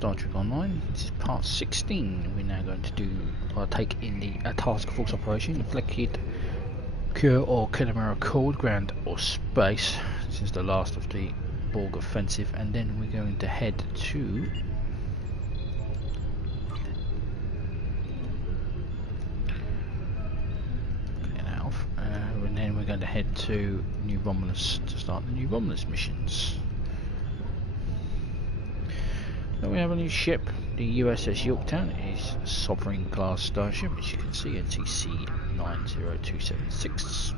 Star Trek Online. This is part 16. We're now going to partake in the task force operation, inflicted, cure or Kilometer Cold Ground or space. This is the last of the Borg offensive, and then we're going to head to and then we're going to head to New Romulus to start the New Romulus missions. So we have a new ship, the USS Yorktown. It is a sovereign class starship, as you can see, NTC 90276.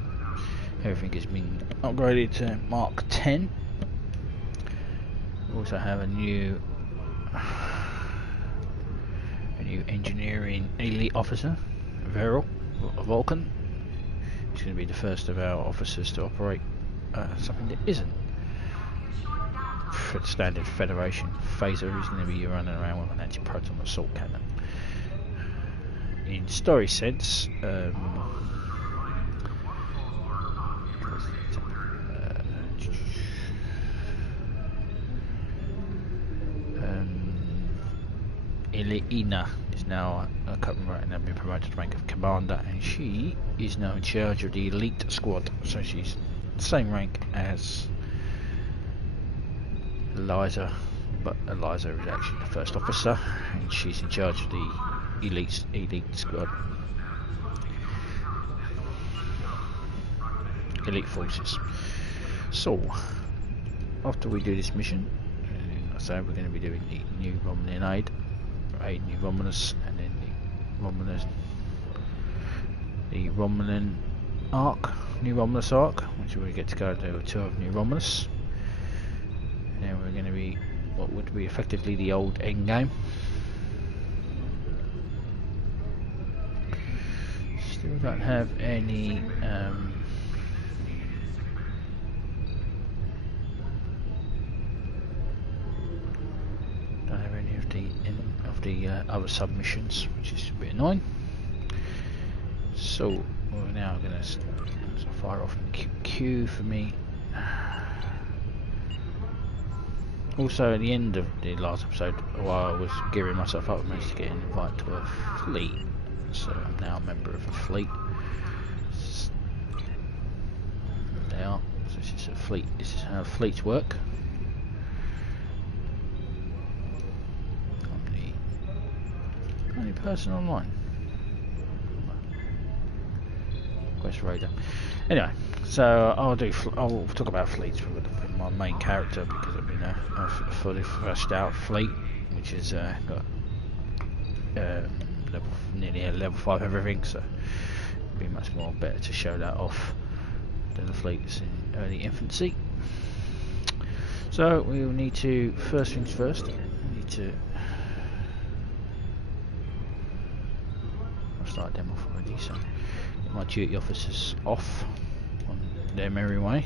Everything has been upgraded to Mark 10. We also have a new engineering elite officer, Vulcan. He's going to be the first of our officers to operate something that isn't standard Federation phaser. He's going to be running around with an anti-proton assault cannon. In story sense, Elena is now a Captain and has been promoted to rank of Commander, and she is now in charge of the elite squad, so she's the same rank as Eliza, but Eliza is actually the first officer, and she's in charge of the elite squad, elite forces. So after we do this mission, so we're going to be doing the New Romulan aid New Romulus, and then the Romulan New Romulus arc, which we get to go to a tour of New Romulus. And then we're going to be what would be effectively the old end game. Still don't have any other submissions, which is a bit annoying. So we're now going to fire off in Q for me. Also, at the end of the last episode, while I was gearing myself up, I managed to get an invite to a fleet, so I'm now a member of a fleet. There they are. So this is a fleet. This is how fleets work. Only person online. Quest Raider. Anyway, so I'll talk about fleets with my main character, because I've been a fully fleshed out fleet, which has got nearly a level 5 everything, so it'd be much more better to show that off than the fleet that's in early infancy. So we will need to, first things first, we need to start them off already, so get my duty officers off on their merry way.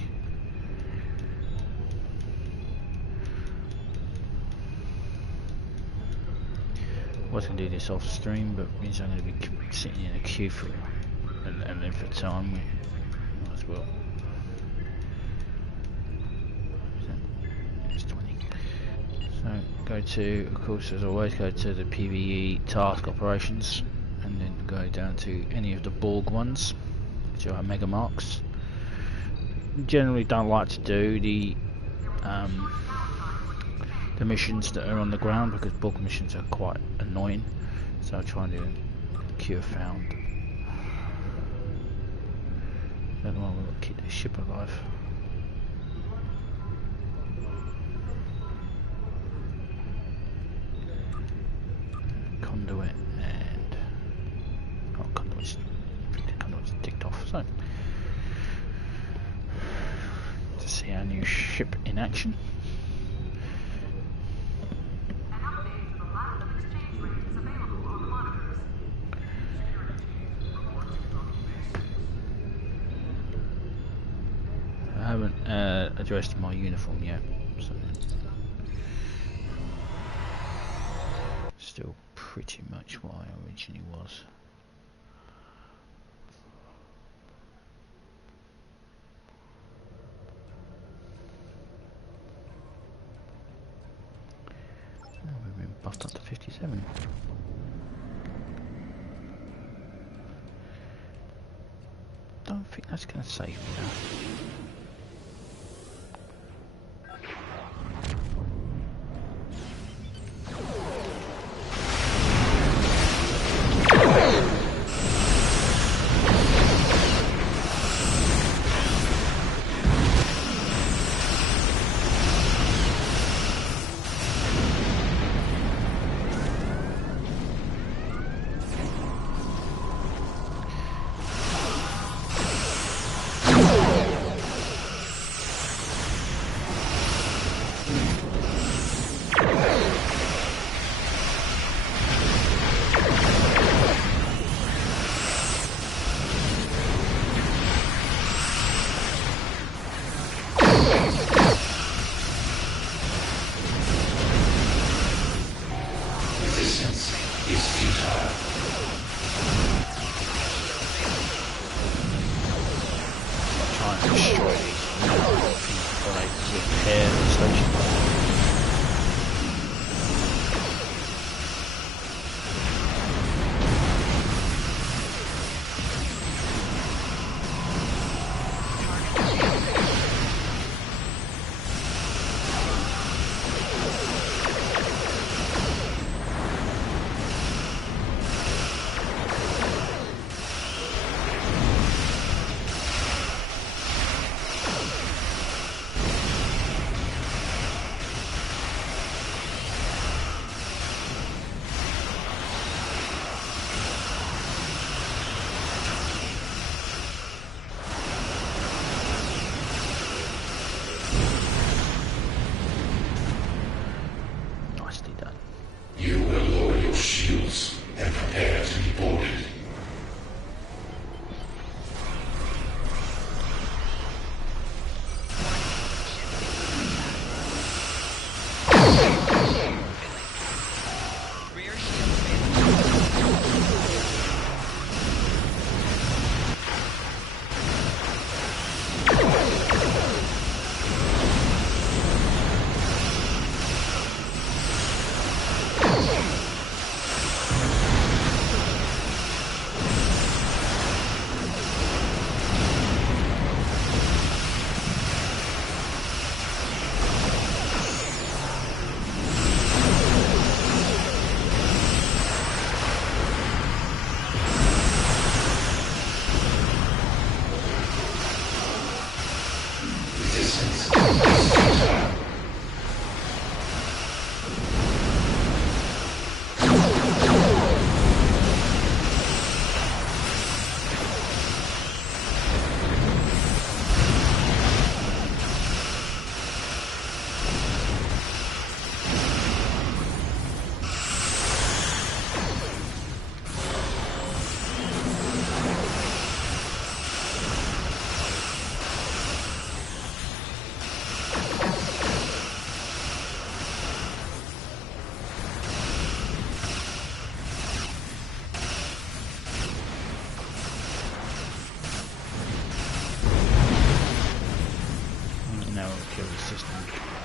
I was going to do this off stream, but means I'm going to be sitting in a queue for a length of time. We might as well. It's 20. So go to, of course, as always, go to the PvE task operations, and then go down to any of the Borg ones, which are mega marks. Generally don't like to do the missions that are on the ground, because Borg missions are quite annoying, so I'll try and do cure found. The other one will keep the ship alive. Conduit and conduit's ticked off. So to see our new ship in action. I haven't addressed my uniform yet, so still pretty much what I originally was. Buffed up to 57. Don't think that's going to save me now.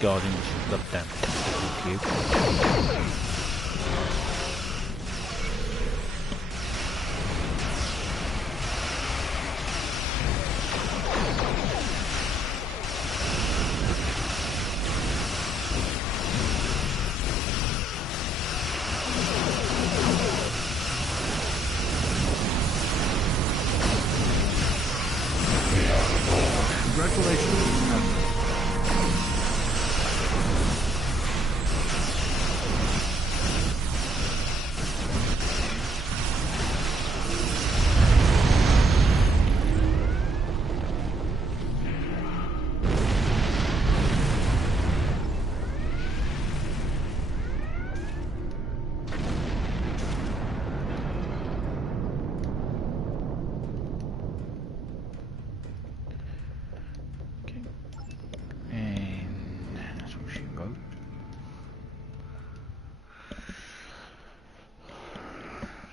Guardian, which is the damn tactical cube.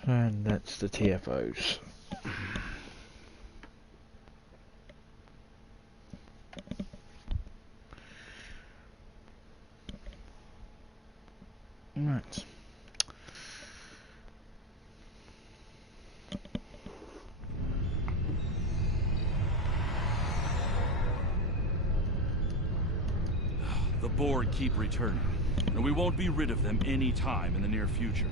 And that's the TFOs. Right. Borg keep returning, and we won't be rid of them any time in the near future.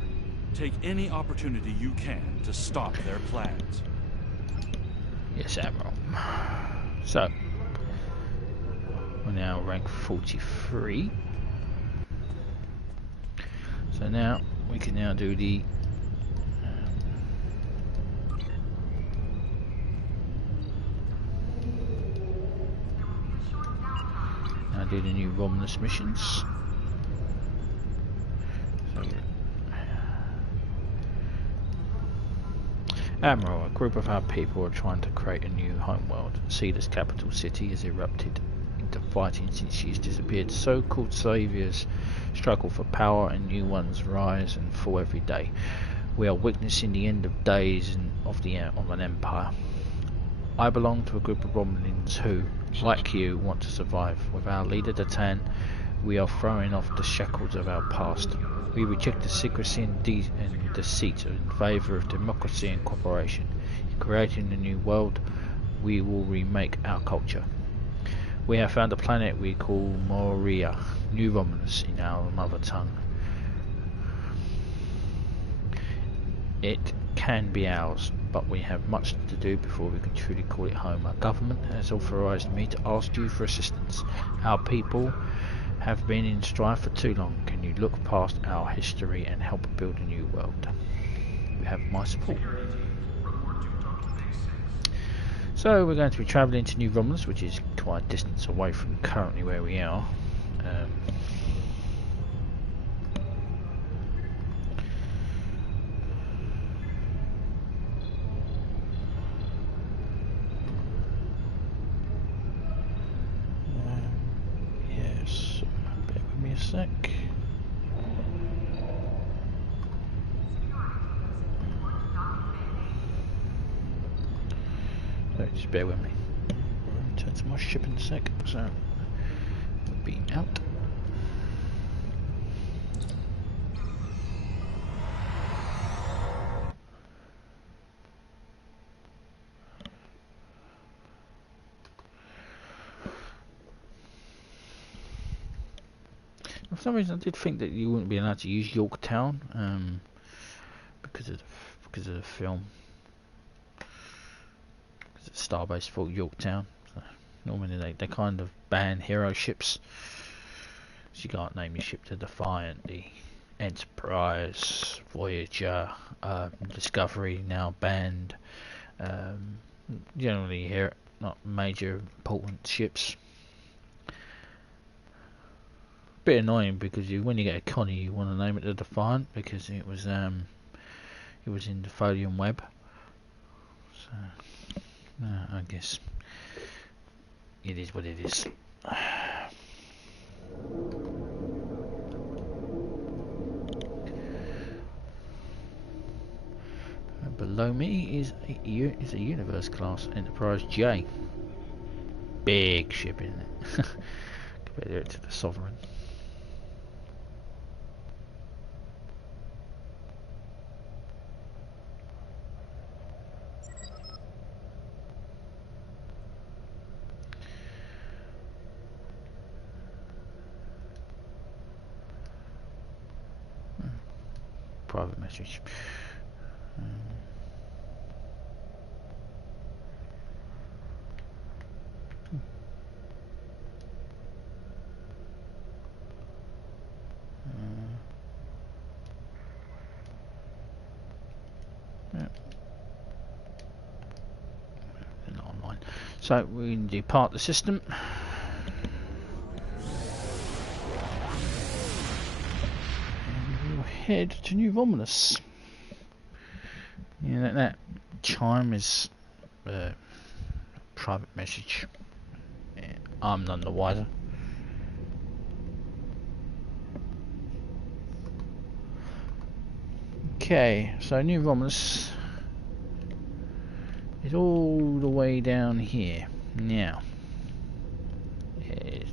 Take any opportunity you can to stop their plans. Yes, Admiral. So, we're now rank 43. So now, we can now do the... now do the new Romulus missions. So, Admiral, a group of our people are trying to create a new homeworld. Cedar's capital city has erupted into fighting since she's disappeared. So-called saviors struggle for power and new ones rise and fall every day. We are witnessing the end of days and of an empire. I belong to a group of Romulans who, like you, want to survive. With our leader Datan, we are throwing off the shackles of our past. We reject the secrecy and deceit in favour of democracy and cooperation. In creating a new world, we will remake our culture. We have found a planet we call Moria, New Romulus in our mother tongue. It can be ours, but we have much to do before we can truly call it home. Our government has authorised me to ask you for assistance. Our people have been in strife for too long. Can you look past our history and help build a new world? You have my support. So we're going to be travelling to New Romulus, which is quite a distance away from currently where we are. Yes, bear with me a sec. So just bear with me. I'll return to my ship in a sec. So we'll be out. For some reason, I did think that you wouldn't be allowed to use Yorktown because of the film. Because it's Starbase for Yorktown. So normally they kind of ban hero ships. So you can't name your ship the Defiant, the Enterprise, Voyager, Discovery now banned. Generally here, not major important ships. Bit annoying because when you get a Connie, you want to name it the Defiant because it was in the Tholian web. So I guess it is what it is. Below me is a Universe class Enterprise J. Big ship, isn't it? Compare it to the Sovereign. Private message. Not online. So we can depart the system. Head to New Romulus. Yeah, that chime is a private message. Yeah, I'm none the wiser. Okay, so New Romulus is all the way down here. Now,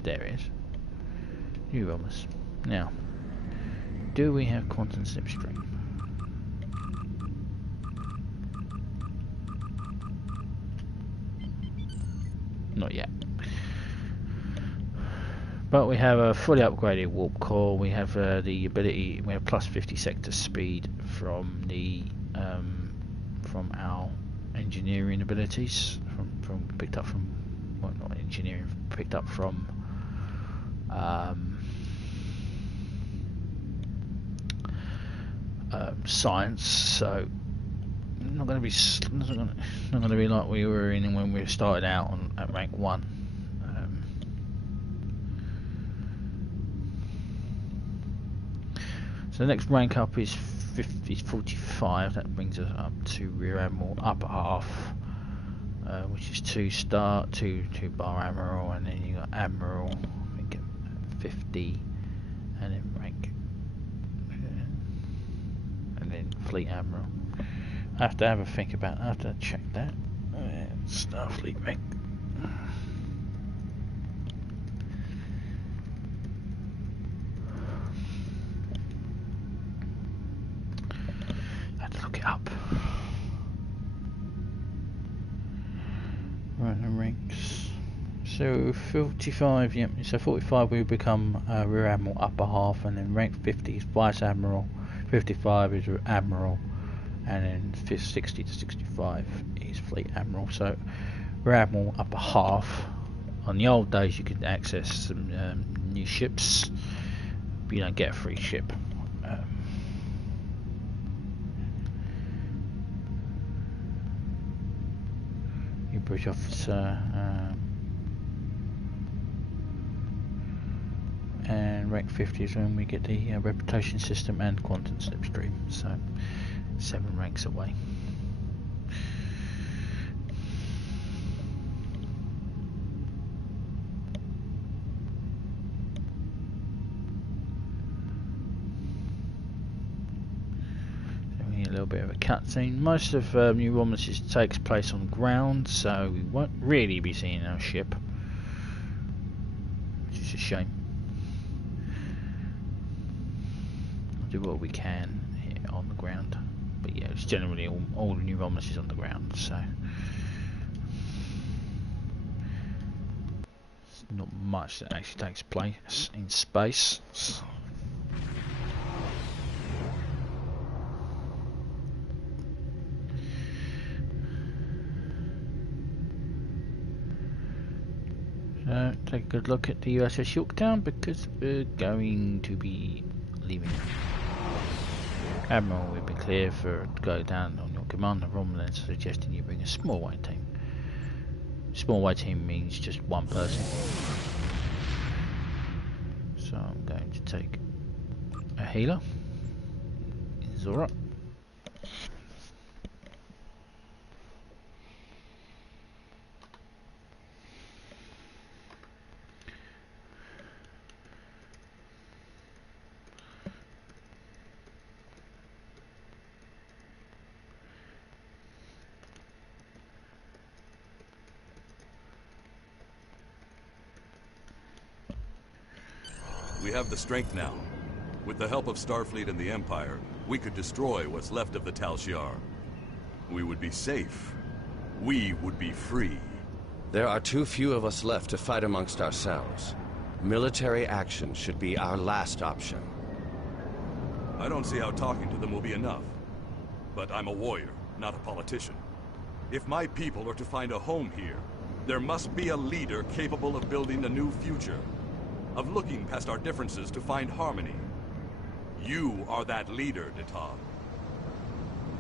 there it is. New Romulus. Now, do we have quantum slipstream? Not yet. But we have a fully upgraded warp core. We have the ability. We have plus 50 sector speed from the from our engineering abilities. From picked up from, well, not engineering, picked up from science. So not going to be not going to be like we were in when we started out at rank 1. So the next rank up is 45. That brings us up to Rear Admiral upper half, which is 2 bar Admiral, and then you got Admiral, I think, 50, and then rank, and then Fleet Admiral. I have to have a think about. I have to check that. Starfleet rank. Up. Right, the ranks. So 45, yep. So 45 we become Rear Admiral upper half, and then rank 50 is Vice Admiral, 55 is Admiral, and then 60 to 65 is Fleet Admiral. So Rear Admiral upper half. On the old days you could access some new ships, but you don't get a free ship. Bridge officer, and rank 50 is when we get the reputation system and quantum slipstream, so 7 ranks away. A little bit of a cutscene. Most of New Romulus takes place on ground, so we won't really be seeing our ship, which is a shame. We'll do what we can here on the ground, but yeah, it's generally all New Romulus is on the ground, so it's not much that actually takes place in space. Take a good look at the USS Yorktown, because we're going to be leaving. Admiral, we've been cleared to go down on your command. The Romulans suggesting you bring a small white team. Small white team means just one person. So I'm going to take a healer. Zora. We have the strength now. With the help of Starfleet and the Empire, we could destroy what's left of the Tal Shiar. We would be safe. We would be free. There are too few of us left to fight amongst ourselves. Military action should be our last option. I don't see how talking to them will be enough. But I'm a warrior, not a politician. If my people are to find a home here, there must be a leader capable of building a new future. Of looking past our differences to find harmony. You are that leader, Tal.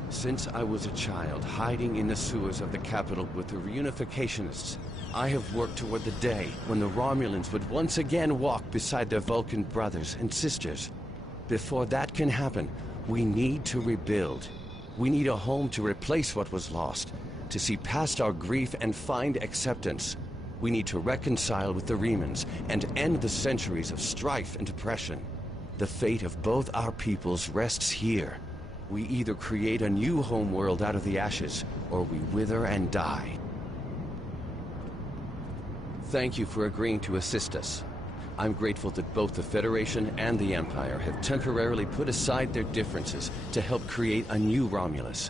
Since I was a child, hiding in the sewers of the capital with the reunificationists, I have worked toward the day when the Romulans would once again walk beside their Vulcan brothers and sisters. Before that can happen, we need to rebuild. We need a home to replace what was lost, to see past our grief and find acceptance. We need to reconcile with the Remans and end the centuries of strife and oppression. The fate of both our peoples rests here. We either create a new homeworld out of the ashes, or we wither and die. Thank you for agreeing to assist us. I'm grateful that both the Federation and the Empire have temporarily put aside their differences to help create a new Romulus.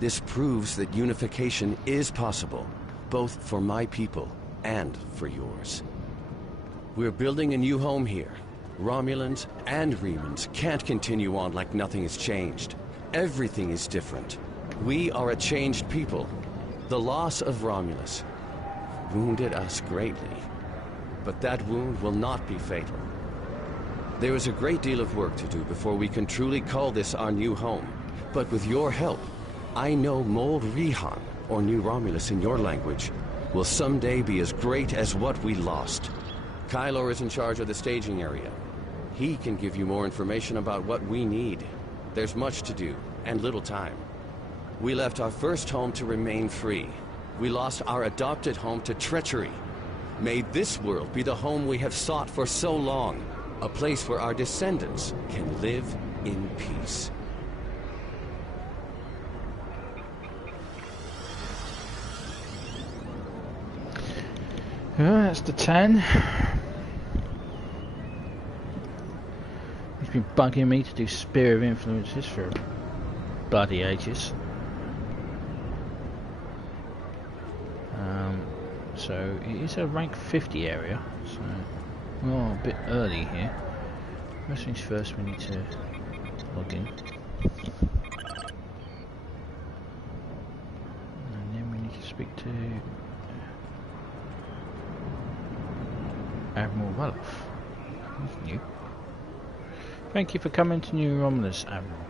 This proves that unification is possible, both for my people and for yours. We're building a new home here. Romulans and Remans can't continue on like nothing has changed. Everything is different. We are a changed people. The loss of Romulus wounded us greatly. But that wound will not be fatal. There is a great deal of work to do before we can truly call this our new home. But with your help, I know Mold Rihan, or New Romulus in your language, will someday be as great as what we lost. Kylor is in charge of the staging area. He can give you more information about what we need. There's much to do, and little time. We left our first home to remain free. We lost our adopted home to treachery. May this world be the home we have sought for so long. A place where our descendants can live in peace. That's the 10. He's been bugging me to do Spear of Influences for bloody ages. So it is a rank 50 area, so we're a bit early here. First things first, we need to log in. And then we need to speak to Admiral Wolof. He's new. Thank you for coming to New Romulus, Admiral.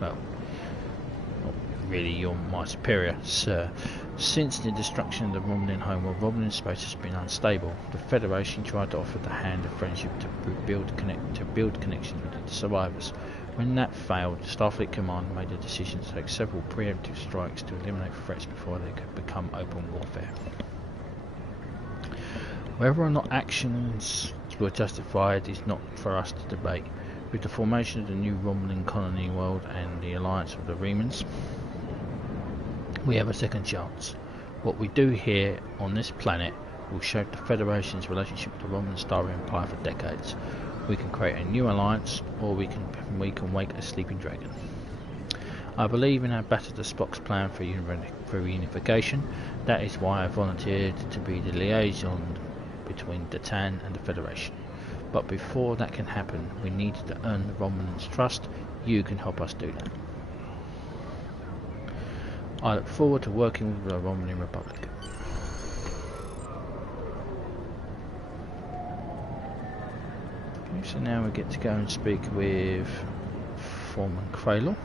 Well, not really, you're my superior, sir. Since the destruction of the Romulan homeworld, Romulan space has been unstable. The Federation tried to offer the hand of friendship to build connections with the survivors. When that failed, Starfleet Command made a decision to take several preemptive strikes to eliminate threats before they could become open warfare. Whether or not actions were justified is not for us to debate. With the formation of the new Romulan colony world and the alliance of the Remans, we have a second chance. What we do here on this planet will shape the Federation's relationship with the Romulan Star Empire for decades. We can create a new alliance, or we can wake a sleeping dragon. I believe in our Battle the Spock's plan for unification. That is why I volunteered to be the liaison between Datan and the Federation. But before that can happen, we need to earn the Romulans' trust. You can help us do that. I look forward to working with the Romulan Republic. Okay, so now we get to go and speak with Foreman Kraylor.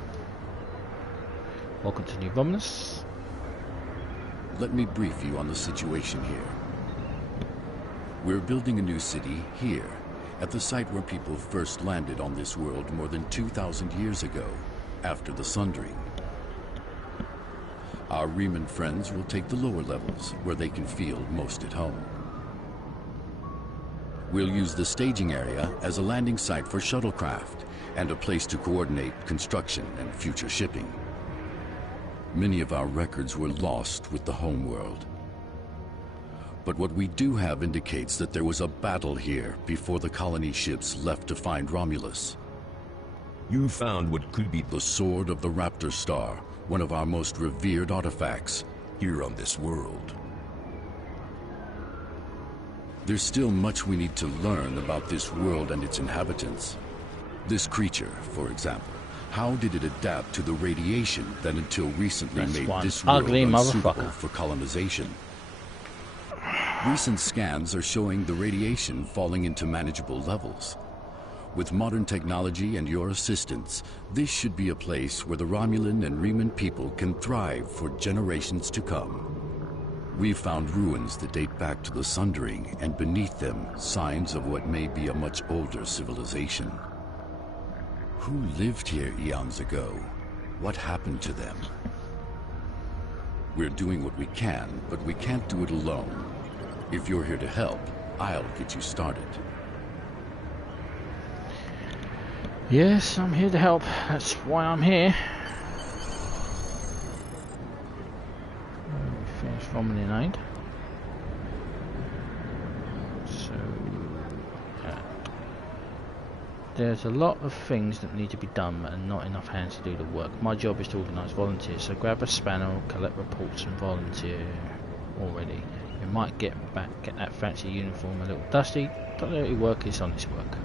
Welcome to New Romulus. Let me brief you on the situation here. We're building a new city here, at the site where people first landed on this world more than 2,000 years ago, after the Sundering. Our Reman friends will take the lower levels, where they can feel most at home. We'll use the staging area as a landing site for shuttlecraft, and a place to coordinate construction and future shipping. Many of our records were lost with the homeworld. But what we do have indicates that there was a battle here before the colony ships left to find Romulus. You found what could be The Sword of the Raptor Star, one of our most revered artifacts. here on this world. There's still much we need to learn about this world and its inhabitants. This creature, for example, how did it adapt to the radiation that until recently That's made one this world ugly unsuitable motherfucker. for colonization? Recent scans are showing the radiation falling into manageable levels. With modern technology and your assistance, this should be a place where the Romulan and Reman people can thrive for generations to come. We've found ruins that date back to the Sundering, and beneath them, signs of what may be a much older civilization. Who lived here eons ago? What happened to them? We're doing what we can, but we can't do it alone. If you're here to help, I'll get you started. Yes, I'm here to help. That's why I'm here. Finish Romulan aid. So, there's a lot of things that need to be done and not enough hands to do the work. My job is to organise volunteers, so grab a spanner, collect reports and volunteer already. We might get that fancy uniform a little dusty. Don't let it work. It's honest work.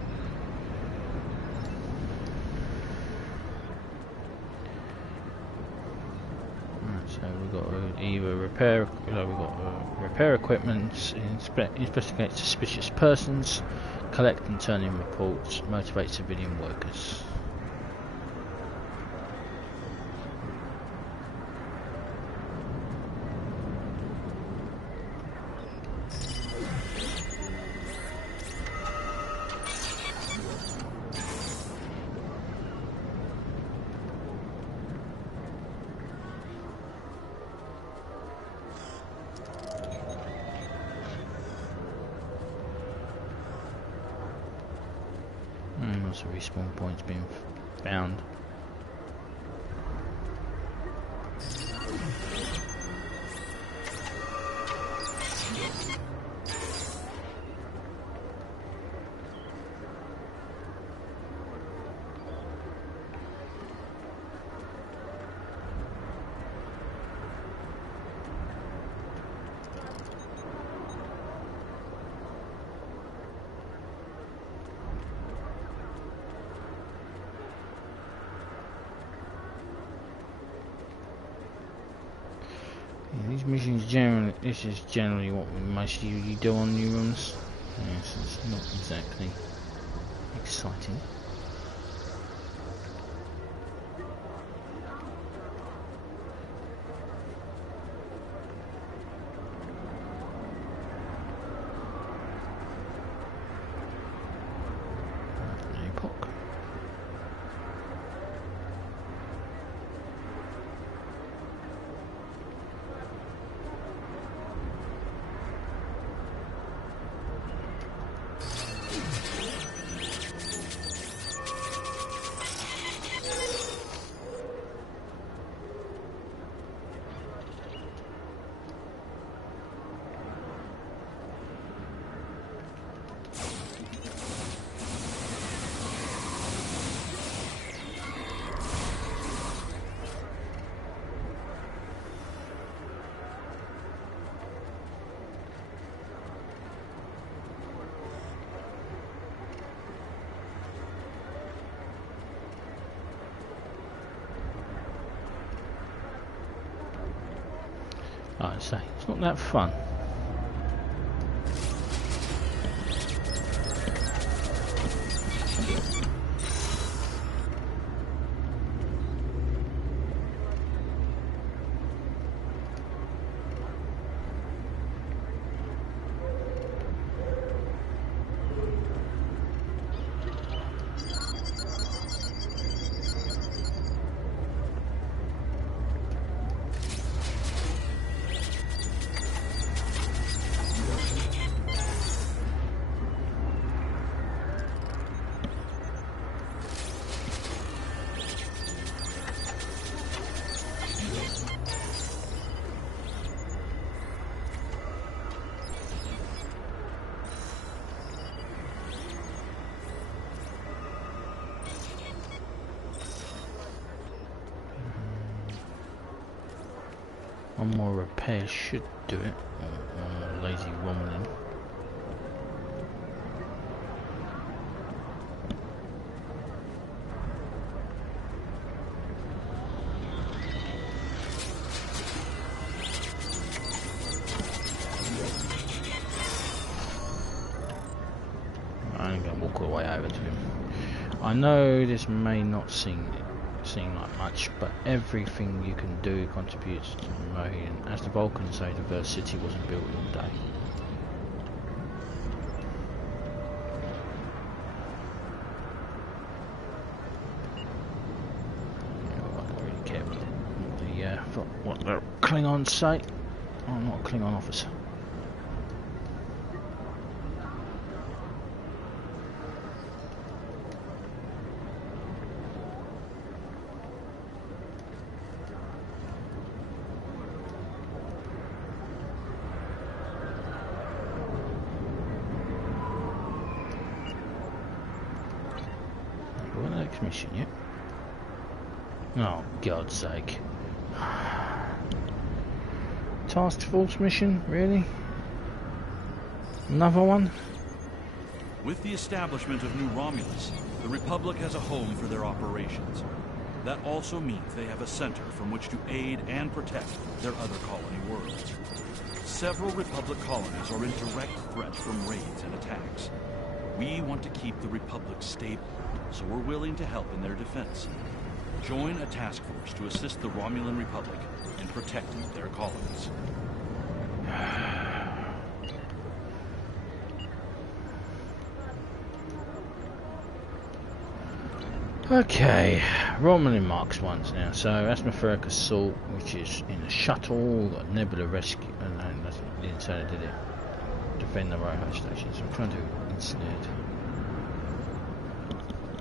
Right, so we've got to either repair. We've got to repair equipment, investigate suspicious persons, collect and turn in reports, motivate civilian workers. Lots of respawn points being found. These missions generally, this is generally what most of you do on new runs. Yes, it's not exactly exciting. Epoch. I'd say it's not that fun. One more repair should do it. Lazy Romulan. I'm going to walk all the way over to him. I know this may not seem like much, but everything you can do contributes to promoting. As the Vulcans say, the Verse City wasn't built in a day. I don't really care what the Klingons say. I'm not a Klingon officer. Mission yet? Oh, God's sake. Task force mission, really? Another one? With the establishment of New Romulus, the Republic has a home for their operations. That also means they have a center from which to aid and protect their other colony worlds. Several Republic colonies are in direct threat from raids and attacks. We want to keep the Republic stable, so we're willing to help in their defense. Join a task force to assist the Romulan Republic in protecting their colonies. Okay, Romulan Marks ones now. So atmospheric assault, which is in a shuttle, got nebula rescue. No, that's didn't say it, did it? Defend the radar stations. I'm trying to ensnared.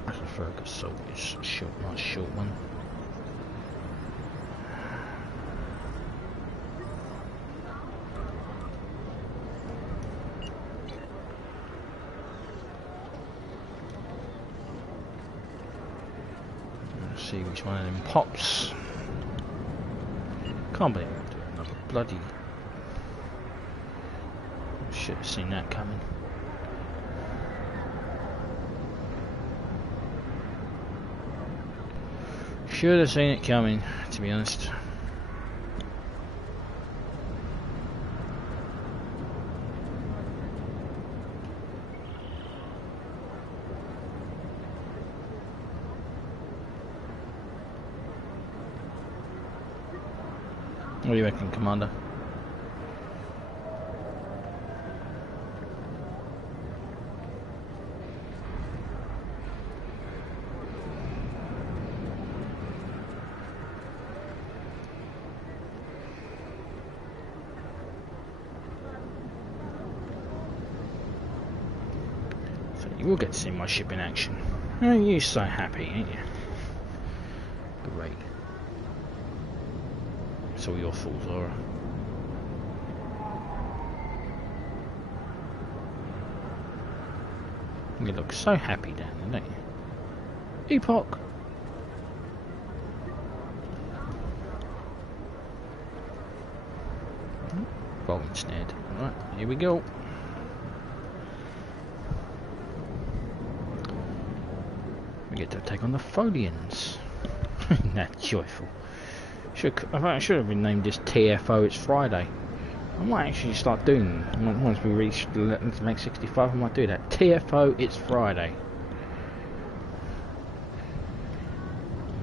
Atmospheric assault is a short, nice short one. See which one of them pops. Can't believe I'm doing another bloody. Should have seen that coming. Should have seen it coming, to be honest. What do you reckon, Commander? So you will get to see my ship in action. Oh, you're so happy, ain't you? Great. It's all your fault, Laura. You look so happy down there, don't you? Epoch! Rolling snared. Alright, here we go. We get to take on the Tholians. That's joyful. I should have been named this TFO. It's Friday. I might actually start doing once we reach let's make 65. I might do that. TFO. It's Friday.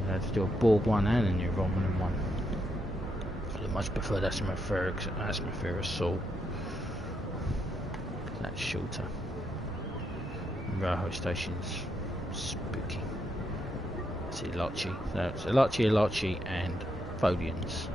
I have to do a Borg one and a new Romulan one. I much prefer that atmospheric assault. That's shorter. Railway stations. Spooky. It's Elachi. So it's Elachi, and Tholians.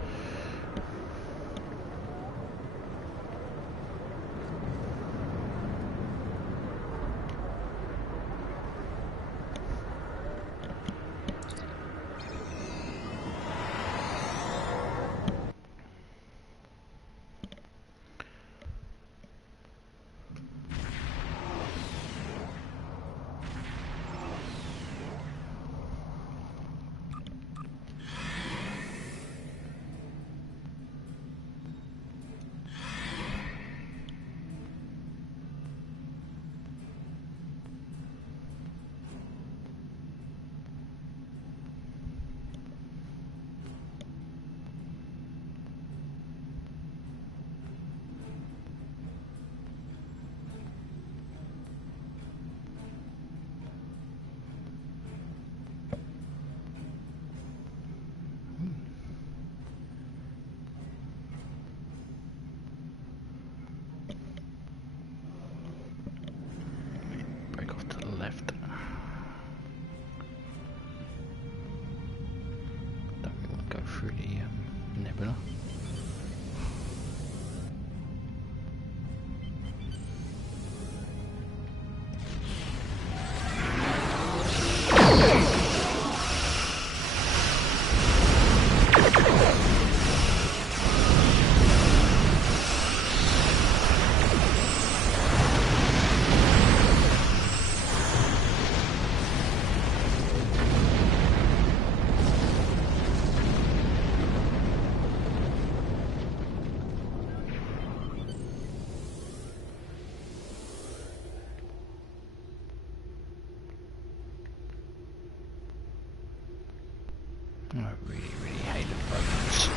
I really hate the buttons.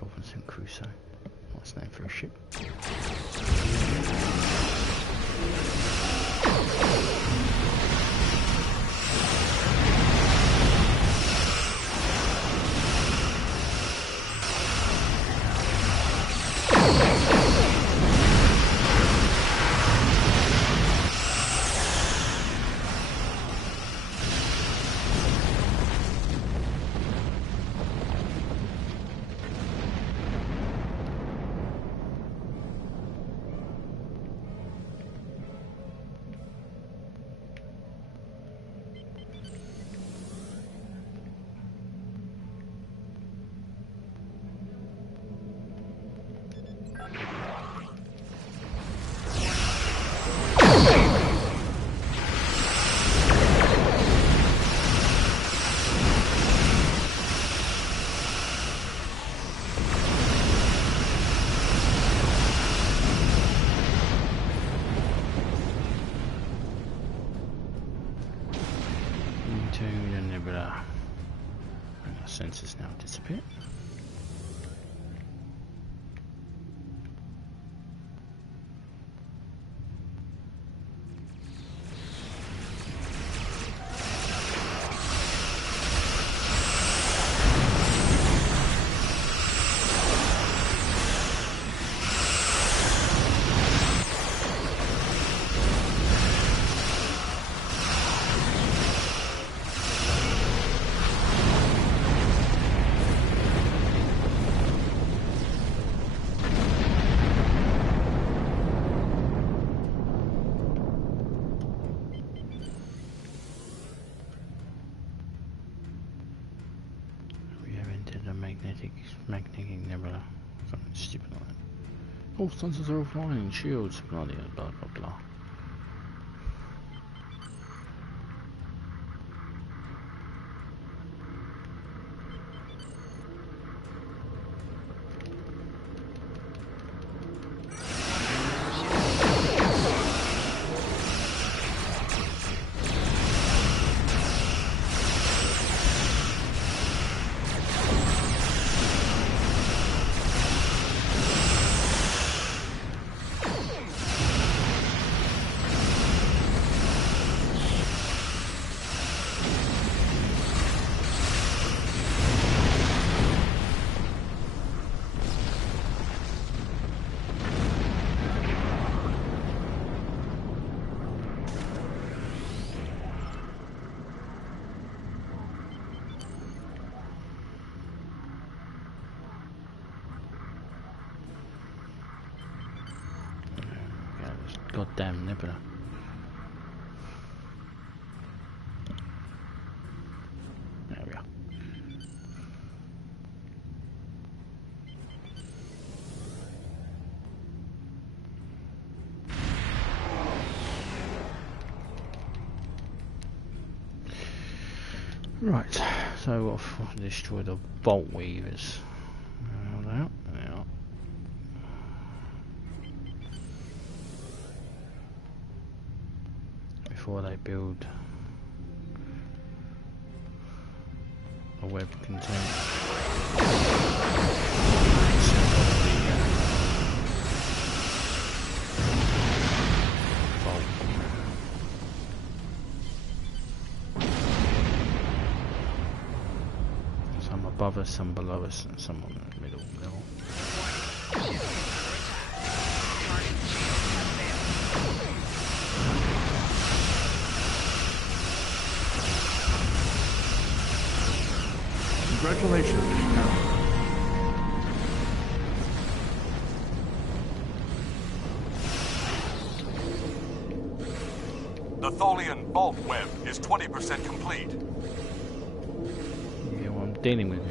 Robinson Crusoe. What's the name for a ship? Sensors now disappear. Magnetic nebula. Something stupid like that. All sensors are offline, shields, blah blah blah blah. Goddamn nebula. There we are. Right, so I've destroyed the bolt weavers. Out. before they build a web container. Some above us, some below us, and some on the middle level. Congratulations, Tal. The Tholian vault web is 20% complete. Yeah, well, I'm dealing with it.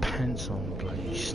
Pants on, please.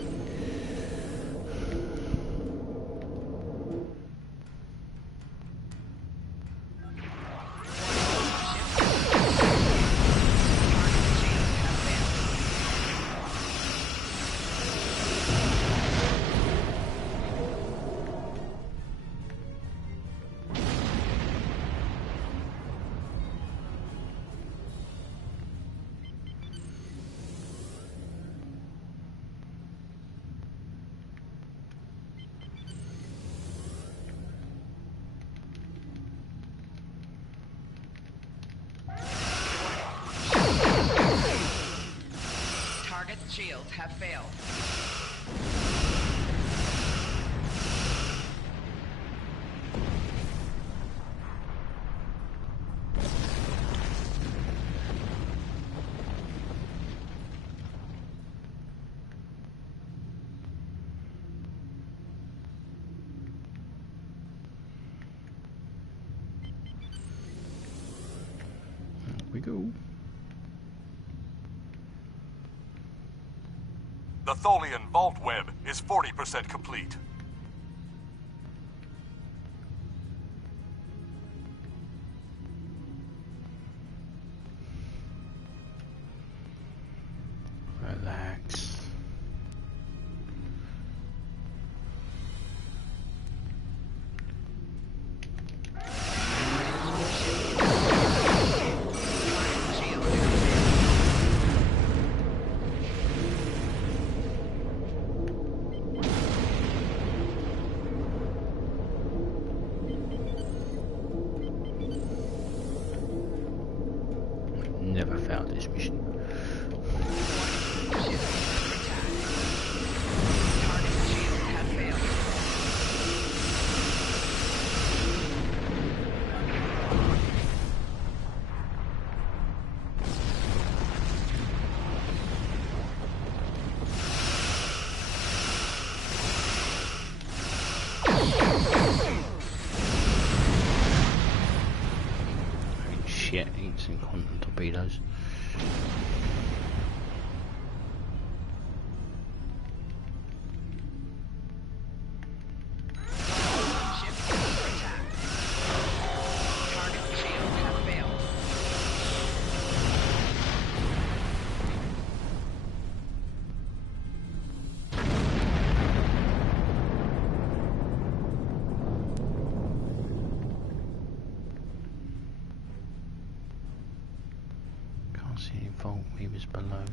Shields have failed. Here we go. The Tholian vault web is 40% complete. Relax. Never failed this mission. Shit, ancient quantum torpedoes. Can't see any vault weavers below.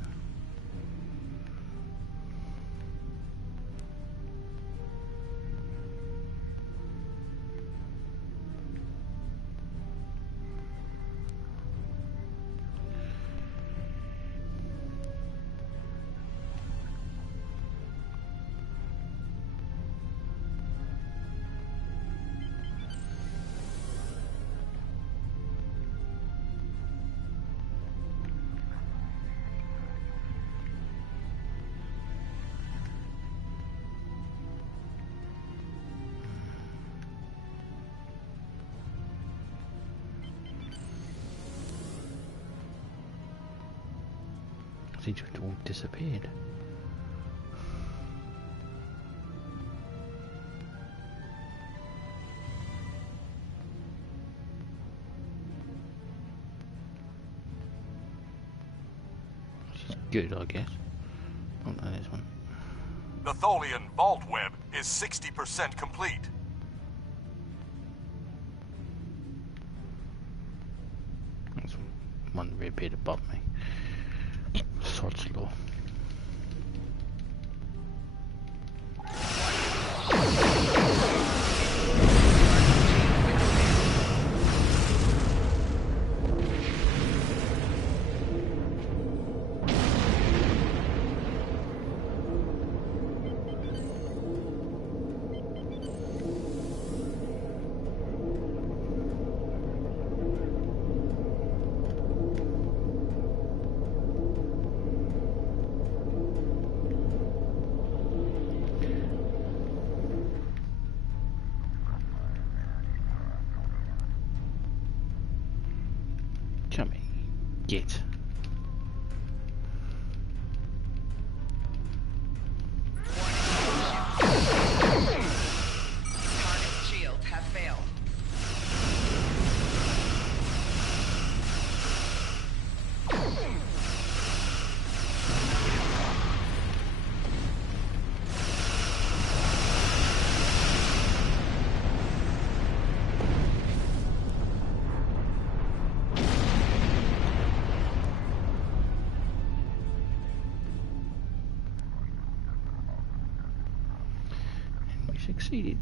Seems to have all disappeared. Good, I guess. Oh, no, there's one. The Tholian vault web is 60% complete. There's one reappeared above me. Sod's law. Chummy, get. Target's shields have failed. Succeeded.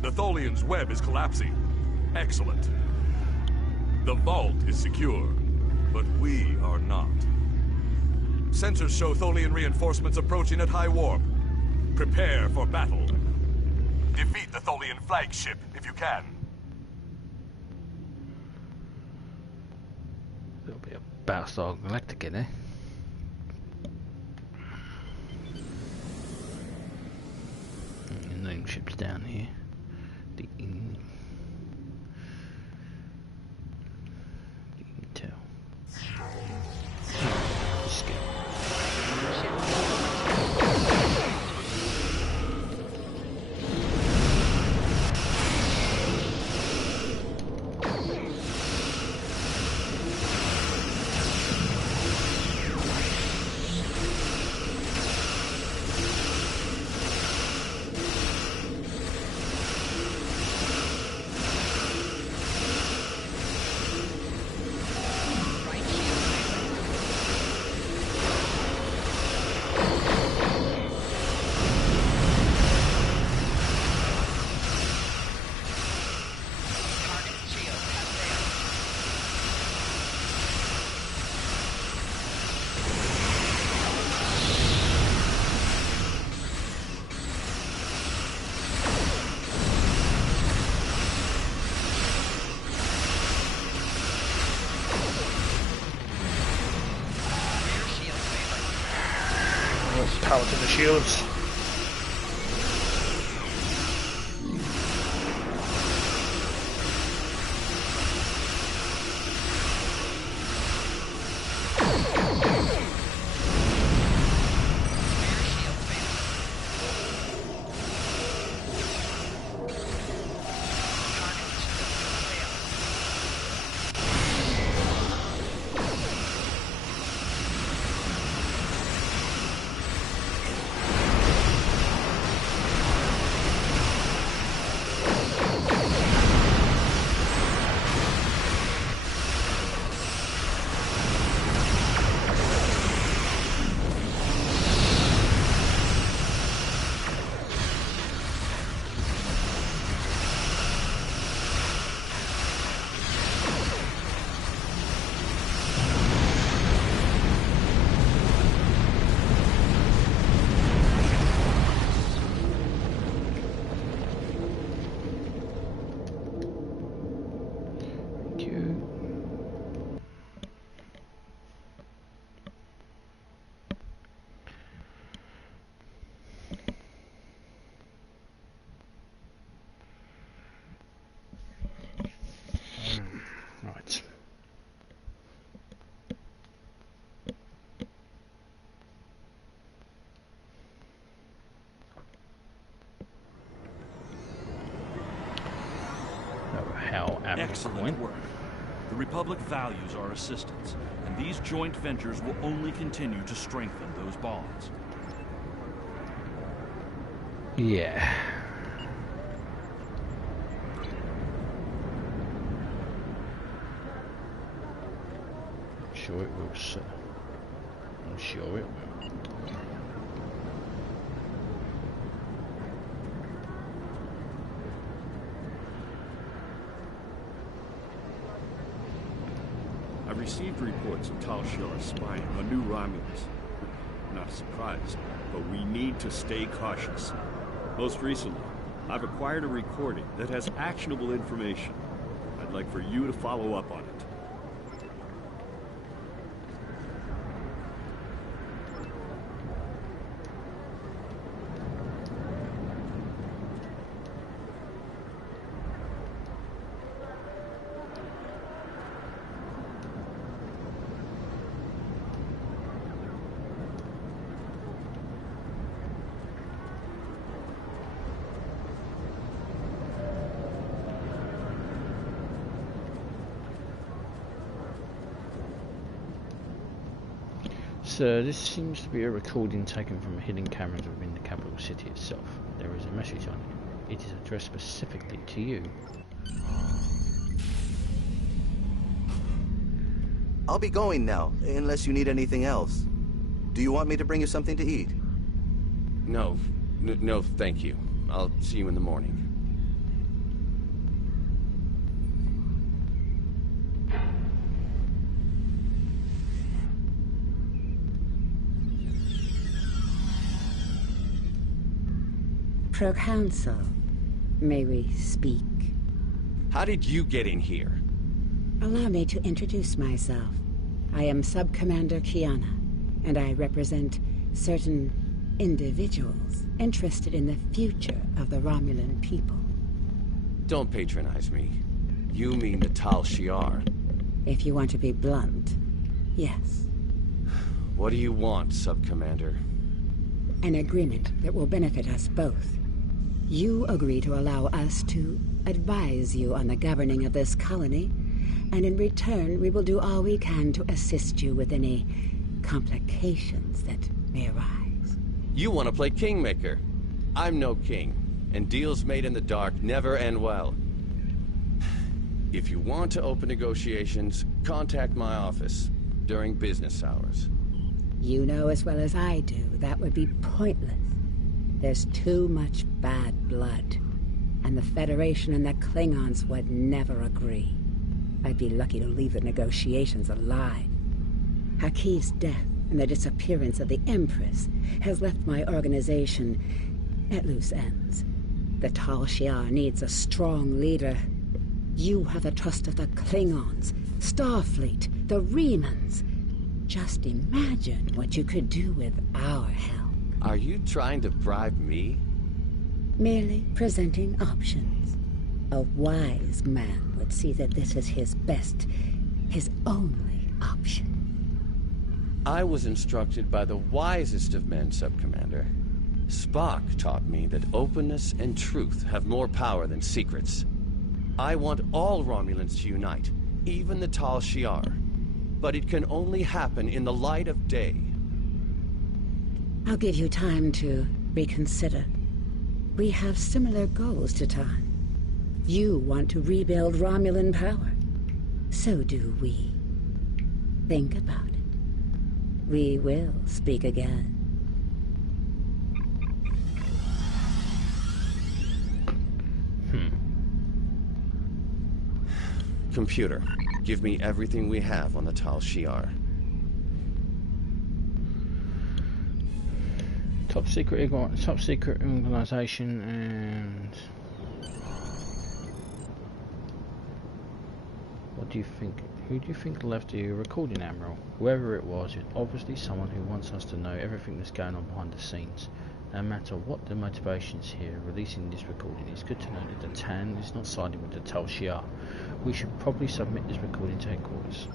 The Tholian's web is collapsing. Excellent. The vault is secure, but we are not. Sensors show Tholian reinforcements approaching at high warp. Prepare for battle. Defeat the Tholian flagship if you can. There'll be a Battlestar Galactica in there. Ships down here. The intel. Power to the shields. Right. How Excellent work. The Republic values our assistance, and these joint ventures will only continue to strengthen those bonds. Yeah. Sure it will, sir. I'm sure it will. I've received reports of Tal Shiar spying on new Romulans. Not surprised, but we need to stay cautious. Most recently, I've acquired a recording that has actionable information. I'd like for you to follow up on it. So this seems to be a recording taken from hidden cameras within the capital city itself. There is a message on it. It is addressed specifically to you. I'll be going now, unless you need anything else. Do you want me to bring you something to eat? No, no, thank you. I'll see you in the morning. Proconsul, may we speak? How did you get in here? Allow me to introduce myself. I am Sub-Commander Kiana, and I represent certain individuals interested in the future of the Romulan people. Don't patronize me. You mean the Tal Shiar. If you want to be blunt, yes. What do you want, Sub-Commander? An agreement that will benefit us both. You agree to allow us to advise you on the governing of this colony, and in return we will do all we can to assist you with any complications that may arise. You want to play Kingmaker. I'm no king, and deals made in the dark never end well. If you want to open negotiations, contact my office during business hours. You know as well as I do that would be pointless. There's too much bad blood, and the Federation and the Klingons would never agree. I'd be lucky to leave the negotiations alive. Hakiv's death and the disappearance of the Empress has left my organization at loose ends. The Tal Shiar needs a strong leader. You have the trust of the Klingons, Starfleet, the Remans. Just imagine what you could do with our help. Are you trying to bribe me? Merely presenting options. A wise man would see that this is his best, his only option. I was instructed by the wisest of men, Sub-Commander. Spock taught me that openness and truth have more power than secrets. I want all Romulans to unite, even the Tal Shiar. But it can only happen in the light of day. I'll give you time to reconsider. We have similar goals to time. You want to rebuild Romulan power. So do we. Think about it. We will speak again. Computer, give me everything we have on the Tal Shiar. Top secret organization and... What do you think? Who do you think left the recording, Admiral? Whoever it was, it's obviously someone who wants us to know everything that's going on behind the scenes. No matter what the motivations here, releasing this recording, it's good to know that the TAN is not siding with the Tal Shiar. We should probably submit this recording to headquarters.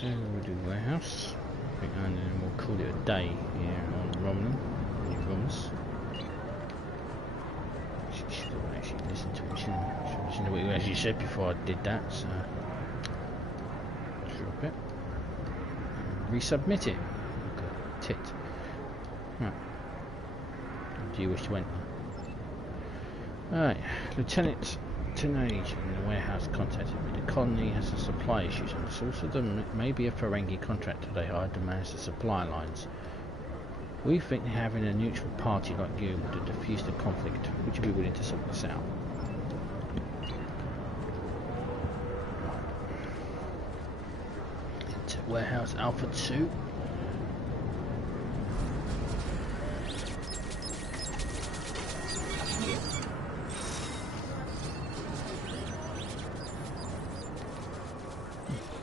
so we'll do warehouse, and then we'll call it a day here on Romulan. Romulus. She should have actually listened to it. She should have listened to what you actually said before I did that. So drop it, and resubmit it. Good tit. Right. Do you wish to enter? Alright, Lieutenant Teenage in the warehouse contacted me. The colony has some supply issues, and the source of them may be a Ferengi contractor they hired to manage the supply lines. We think having a neutral party like you would diffuse the conflict. Would you be willing to sort this out? Into warehouse Alpha 2.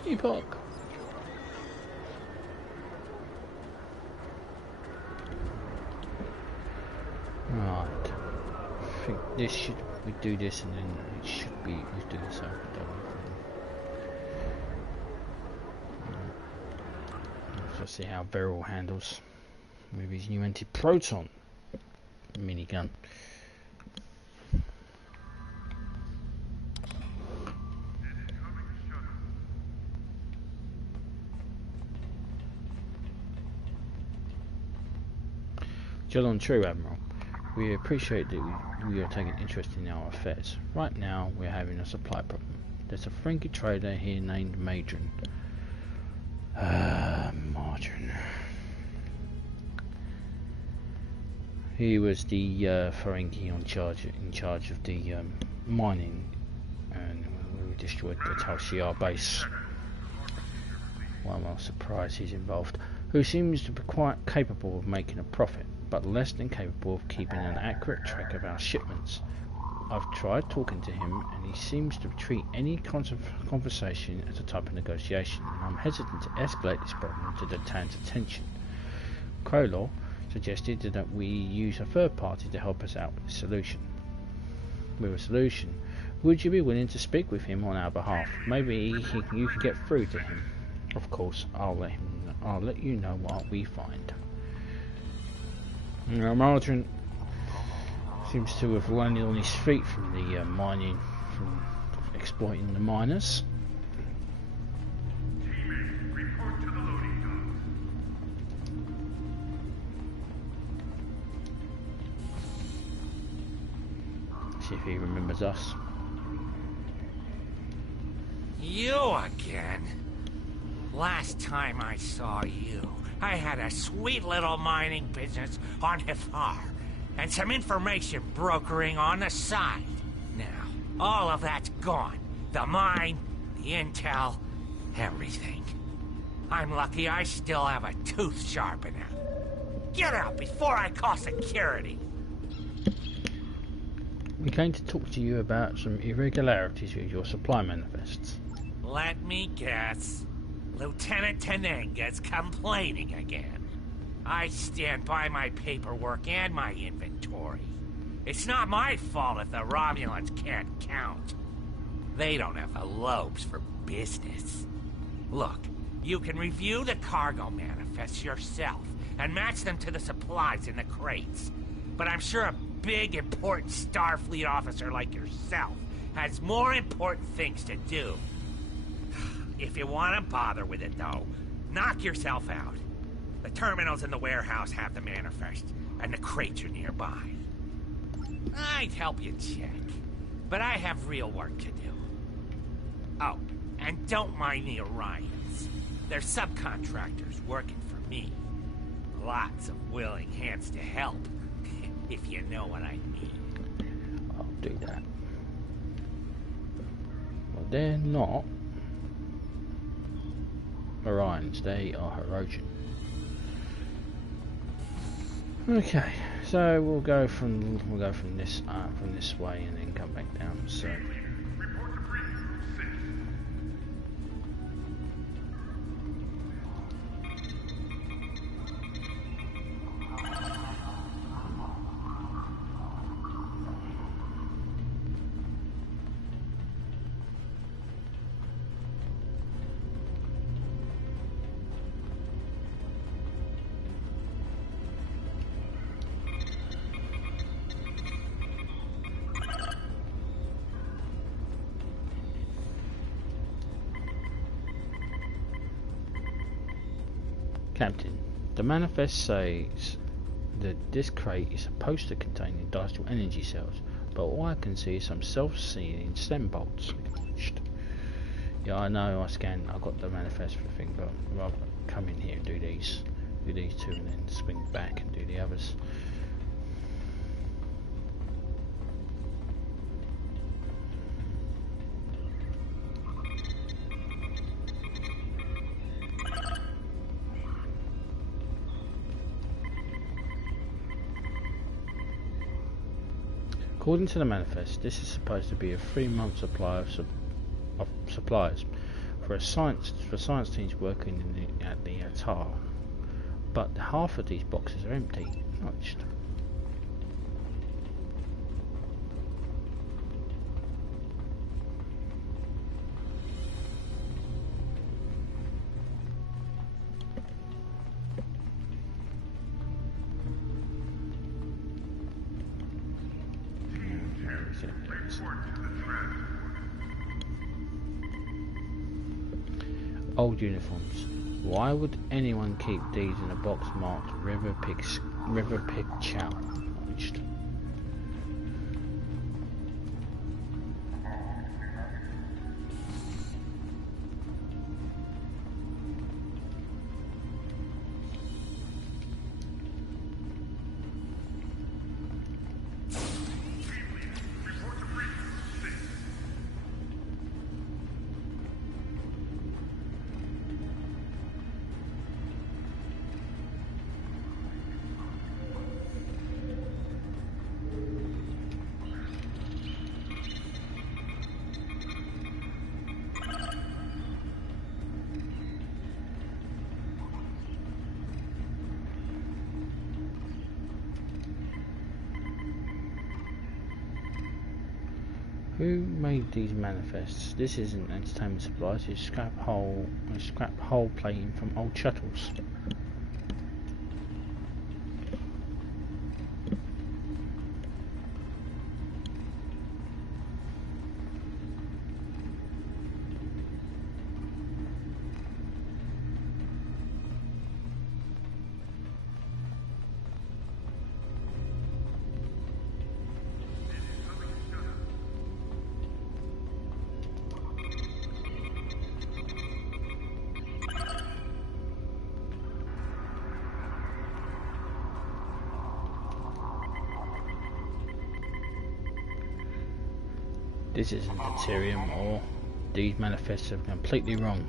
Epoch. Right. I think this should we do this, and then it should be we do this over done. Let's see how Beryl handles with his new anti-proton minigun. Well, true, Admiral. We appreciate that you are taking interest in our affairs. Right now, we're having a supply problem. There's a Ferengi trader here named Madron. Madron. He was the Ferengi in charge of the mining, and we destroyed the Tal Shiar base. Well, I'm not surprised he's involved. Who seems to be quite capable of making a profit, but less than capable of keeping an accurate track of our shipments. I've tried talking to him, and he seems to treat any conversation as a type of negotiation, and I'm hesitant to escalate this problem to the Tan's attention. Krolor suggested that we use a third party to help us out with a solution. Would you be willing to speak with him on our behalf? Maybe you can get through to him. Of course, I'll let you know what we find. Margarine seems to have landed on his feet from the mining, from exploiting the miners. Teammates, report to the loading dock. See if he remembers us. You again? Last time I saw you, I had a sweet little mining business on Hifar, and some information brokering on the side. Now, all of that's gone. The mine, the intel, everything. I'm lucky I still have a tooth sharp enough. Get out before I call security! We're going to talk to you about some irregularities with your supply manifests. Let me guess. Lieutenant Tenenga's complaining again. I stand by my paperwork and my inventory. It's not my fault if the Romulans can't count. They don't have the lobes for business. Look, you can review the cargo manifests yourself and match them to the supplies in the crates. But I'm sure a big, important Starfleet officer like yourself has more important things to do. If you want to bother with it, though, knock yourself out. The terminals in the warehouse have the manifest, and the crates are nearby. I'd help you check, but I have real work to do. Oh, and don't mind the Orions. They're subcontractors working for me. Lots of willing hands to help, if you know what I mean. I'll do that. Well, they're not Orions, they are Herodian. Okay, so we'll go from this way and then come back down. So Captain, the manifest says that this crate is supposed to contain industrial energy cells, but all I can see is some self-sealing stem bolts. Yeah, I know. I got the manifest for the thing, but I'd rather come in here and do these two, and then swing back and do the others. According to the manifest, this is supposed to be a 3-month supply of supplies for science teams working at the Tal, but half of these boxes are empty. Acknowledged. Old uniforms. Why would anyone keep these in a box marked River Pig Chow? Who made these manifests? This isn't entertainment supplies, it's scrap hull plating from old shuttles. This isn't deuterium, or these manifests are completely wrong.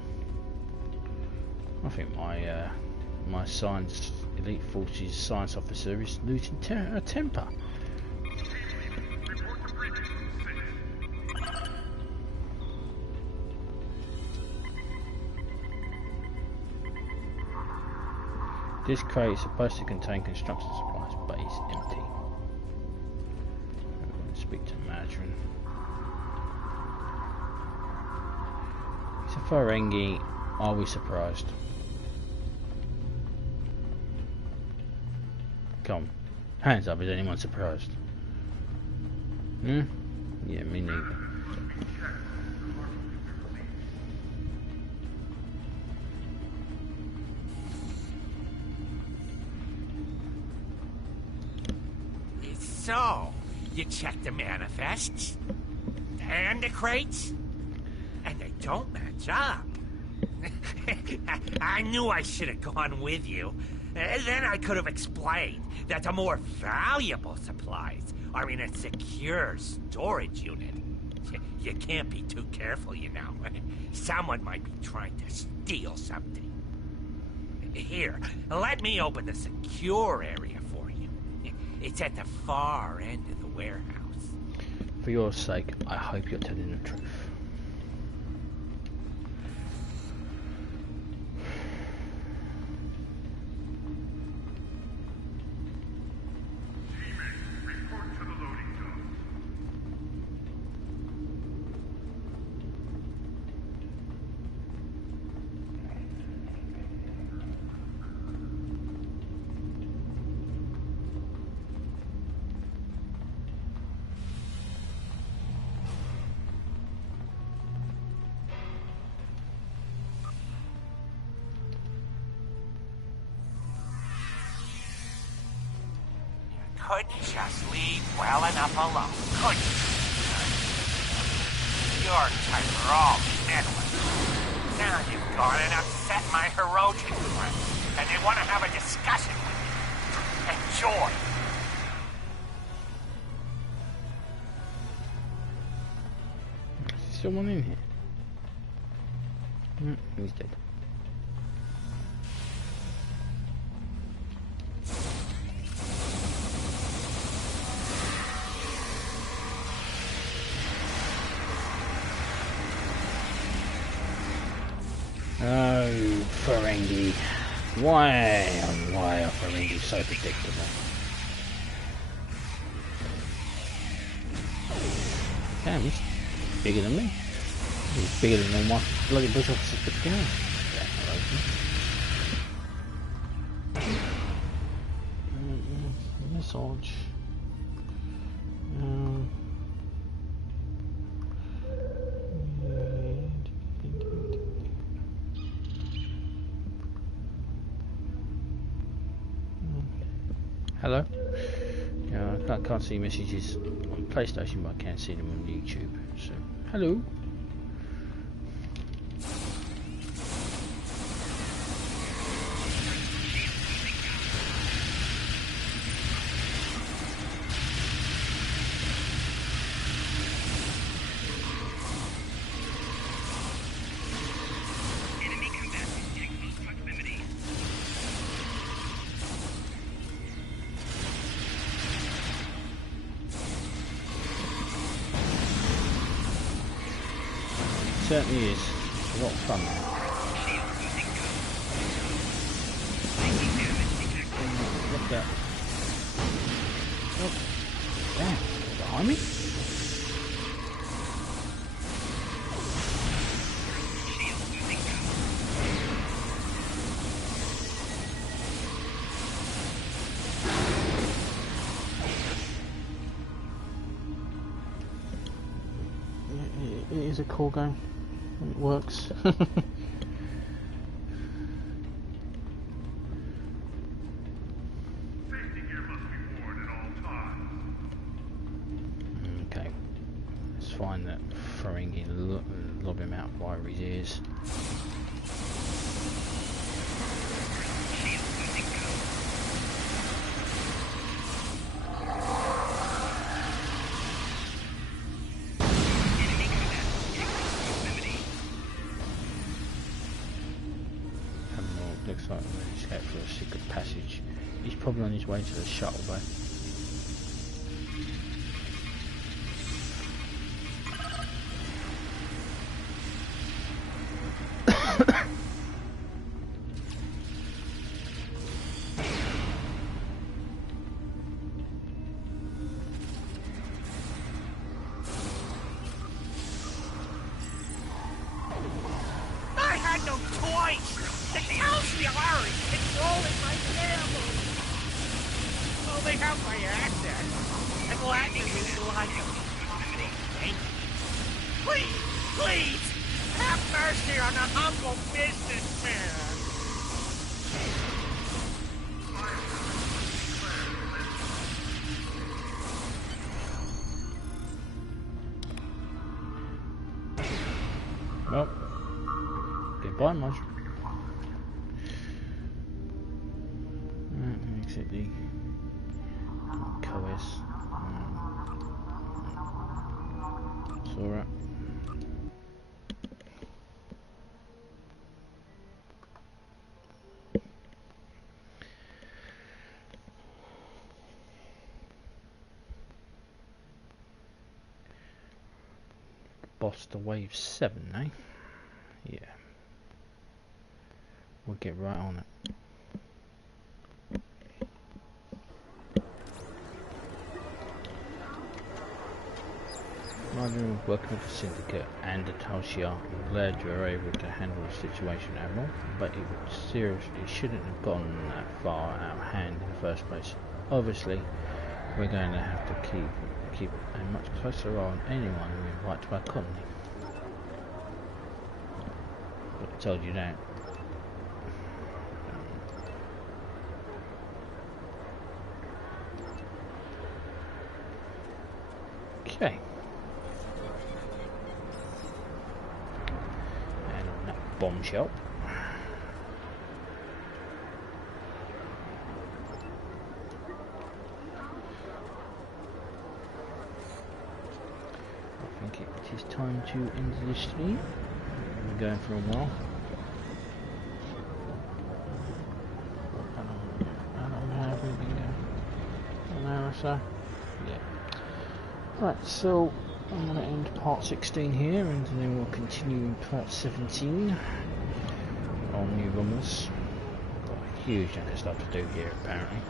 I think my science elite forces science officer is losing her temper. This crate is supposed to contain construction supplies, but it's empty. I'm going to speak to Madron. It's a Ferengi. Are we surprised? Come on. Hands up, is anyone surprised? Hmm? Yeah, me neither. So, you checked the manifests? And the crates? And they don't match up. I knew I should have gone with you. Then I could have explained that the more valuable supplies are in a secure storage unit. You can't be too careful, you know. Someone might be trying to steal something. Here, let me open the secure area for you. It's at the far end of the warehouse. For your sake, I hope you're telling the truth. couldn't just leave well enough alone, could you? Your type are all meddling. Now you've gone and upset my Hirogen friends, and they want to have a discussion with you. Enjoy. Is someone in here? He's dead. Oh, Ferengi. Why are Ferengi so predictable? Damn, he's bigger than me. He's bigger than all my bloody bush officers put together. Massage. Hello? Yeah, I can't see messages on PlayStation, but I can see them on YouTube. So, hello? Certainly is. It's a lot of fun. Look at that. Oh, damn. Behind me? Yeah, it is a cool game. It works. Okay. Let's find that Ferengi, lob him out via his ears. Looks like he's out for a secret passage. He's probably on his way to the shuttle bay. I had no choice. The Tal Shiar is controlling my family. Oh, they have my accent. And Latin is like a... Please, please, have mercy on a humble businessman. Well, goodbye, Mudge. Exit the coes. It's alright. Boss to wave 7, eh? Yeah. We'll get right on it. I'm working with the Syndicate and the Tal Shiar. I'm glad you were able to handle the situation, Admiral, but it seriously shouldn't have gone that far out of hand in the first place. Obviously, we're going to have to keep a much closer eye on anyone we invite to our colony. But I told you that. Okay. And on that bombshell. I think it is time to end this stream. We've been going for a while. How long have we been going? An hour or so? Yeah. Right, so I'm going to end part 16 here, and then we'll continue in part 17 on New Romulus. Got a huge amount of stuff to do here, apparently.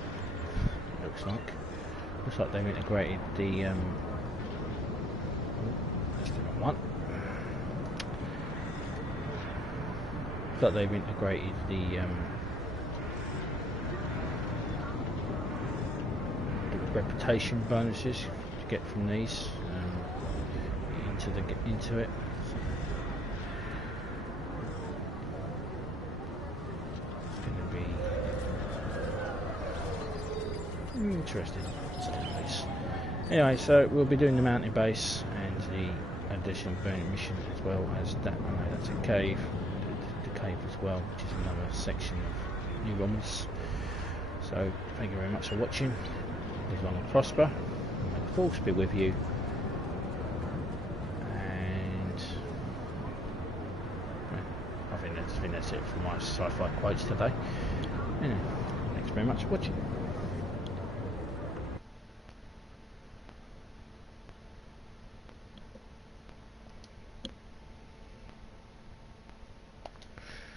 It looks like they've integrated the that's the wrong one. Looks like they've integrated the reputation bonuses to get from these into it. It's going to be interesting to say the least. Anyway, so we'll be doing the mountain base and the additional burning mission, as well as that. I know that's a cave, the cave as well, which is another section of New Romulus. So thank you very much for watching. Live long and prosper. May the force be with you. And I think that's it for my sci-fi quotes today. Anyway, thanks very much for watching.